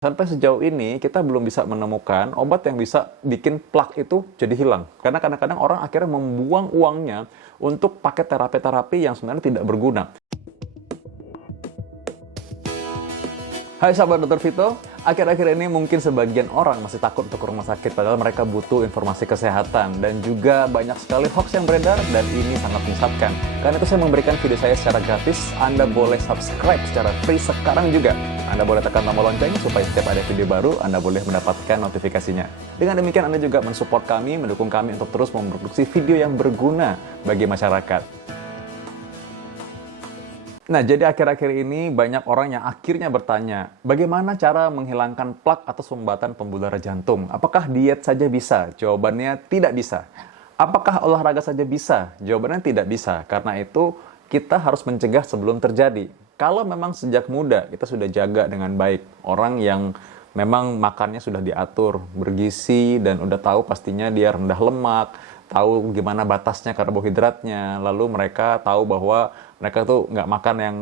Sampai sejauh ini kita belum bisa menemukan obat yang bisa bikin plak itu jadi hilang. Karena kadang-kadang orang akhirnya membuang uangnya untuk pakai terapi-terapi yang sebenarnya tidak berguna. Hai sahabat Dr. Vito, akhir-akhir ini mungkin sebagian orang masih takut untuk ke rumah sakit padahal mereka butuh informasi kesehatan dan juga banyak sekali hoax yang beredar dan ini sangat menyesatkan. Karena itu saya memberikan video saya secara gratis, Anda boleh subscribe secara free sekarang juga. Anda boleh tekan tombol lonceng supaya setiap ada video baru Anda boleh mendapatkan notifikasinya. Dengan demikian Anda juga mensupport kami, mendukung kami untuk terus memproduksi video yang berguna bagi masyarakat. Nah, jadi akhir-akhir ini banyak orang yang akhirnya bertanya, bagaimana cara menghilangkan plak atau sumbatan pembuluh darah jantung? Apakah diet saja bisa? Jawabannya tidak bisa. Apakah olahraga saja bisa? Jawabannya tidak bisa. Karena itu kita harus mencegah sebelum terjadi. Kalau memang sejak muda kita sudah jaga dengan baik, orang yang memang makannya sudah diatur, bergizi dan udah tahu pastinya dia rendah lemak, tahu gimana batasnya karbohidratnya, lalu mereka tahu bahwa mereka tuh nggak makan yang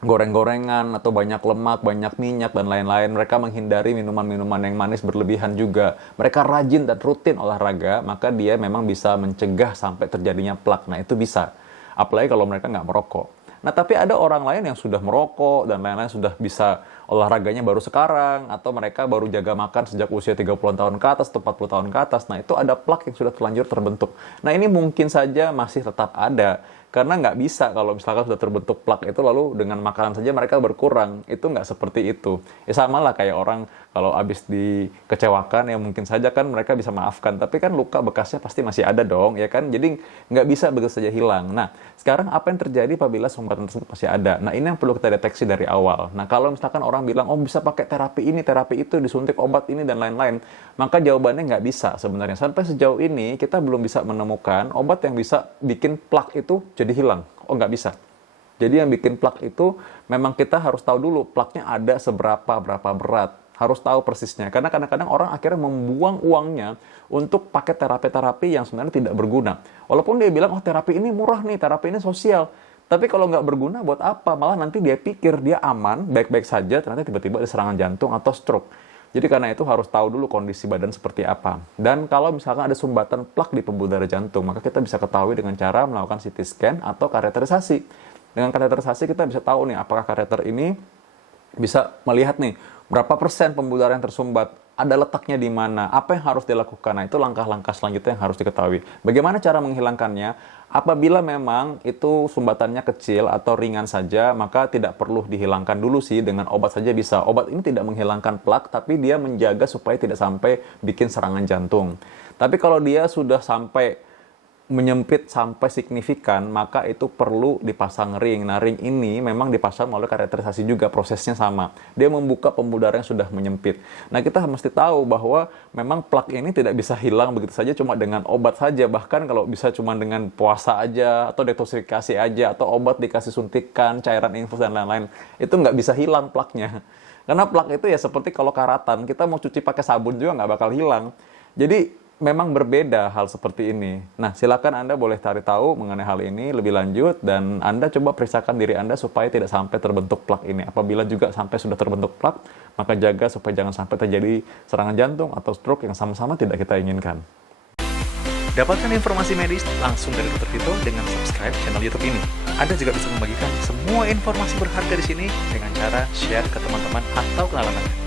goreng-gorengan atau banyak lemak, banyak minyak, dan lain-lain. Mereka menghindari minuman-minuman yang manis berlebihan juga. Mereka rajin dan rutin olahraga, maka dia memang bisa mencegah sampai terjadinya plak. Nah, itu bisa. Apalagi kalau mereka nggak merokok. Nah, tapi ada orang lain yang sudah merokok dan lain-lain sudah bisa olahraganya baru sekarang, atau mereka baru jaga makan sejak usia 30 tahun ke atas atau 40 tahun ke atas. Nah, itu ada plak yang sudah terlanjur terbentuk. Nah, ini mungkin saja masih tetap ada. Karena nggak bisa kalau misalkan sudah terbentuk plak itu lalu dengan makanan saja mereka berkurang. Itu nggak seperti itu. Ya sama lah kayak orang kalau habis dikecewakan ya mungkin saja kan mereka bisa maafkan. Tapi kan luka bekasnya pasti masih ada dong, ya kan? Jadi nggak bisa begitu saja hilang. Nah, sekarang apa yang terjadi apabila sumbatan tersebut masih ada? Nah, ini yang perlu kita deteksi dari awal. Nah, kalau misalkan orang bilang, oh bisa pakai terapi ini, terapi itu, disuntik obat ini, dan lain-lain. Maka jawabannya nggak bisa sebenarnya. Sampai sejauh ini kita belum bisa menemukan obat yang bisa bikin plak itu jadi hilang. Oh, nggak bisa. Jadi yang bikin plak itu memang kita harus tahu dulu plaknya ada berapa berat. Harus tahu persisnya. Karena kadang-kadang orang akhirnya membuang uangnya untuk pakai terapi-terapi yang sebenarnya tidak berguna. Walaupun dia bilang, oh terapi ini murah nih, terapi ini sosial. Tapi kalau nggak berguna buat apa? Malah nanti dia pikir dia aman, baik-baik saja, ternyata tiba-tiba ada serangan jantung atau stroke. Jadi karena itu harus tahu dulu kondisi badan seperti apa. Dan kalau misalkan ada sumbatan plak di pembuluh darah jantung, maka kita bisa ketahui dengan cara melakukan CT scan atau kateterisasi. Dengan kateterisasi kita bisa tahu nih apakah kateter ini bisa melihat nih berapa persen pembuluh darah yang tersumbat, ada letaknya di mana, apa yang harus dilakukan. Nah, itu langkah-langkah selanjutnya yang harus diketahui. Bagaimana cara menghilangkannya? Apabila memang itu sumbatannya kecil atau ringan saja, maka tidak perlu dihilangkan dulu sih, dengan obat saja bisa. Obat ini tidak menghilangkan plak, tapi dia menjaga supaya tidak sampai bikin serangan jantung. Tapi kalau dia sudah sampai menyempit sampai signifikan, maka itu perlu dipasang ring. Nah, ring ini memang dipasang melalui kateterisasi juga, prosesnya sama. Dia membuka pembuluh darah yang sudah menyempit. Nah, kita mesti tahu bahwa memang plak ini tidak bisa hilang begitu saja cuma dengan obat saja. Bahkan kalau bisa cuma dengan puasa aja, atau detoksifikasi aja, atau obat dikasih suntikan, cairan infus, dan lain-lain. Itu nggak bisa hilang plaknya. Karena plak itu ya seperti kalau karatan, kita mau cuci pakai sabun juga nggak bakal hilang. Jadi, memang berbeda hal seperti ini. Nah, silakan Anda boleh cari tahu mengenai hal ini lebih lanjut dan Anda coba periksakan diri Anda supaya tidak sampai terbentuk plak ini. Apabila juga sampai sudah terbentuk plak, maka jaga supaya jangan sampai terjadi serangan jantung atau stroke yang sama-sama tidak kita inginkan. Dapatkan informasi medis langsung dari Dr. Vito dengan subscribe channel YouTube ini. Anda juga bisa membagikan semua informasi berharga di sini dengan cara share ke teman-teman atau kenalan Anda.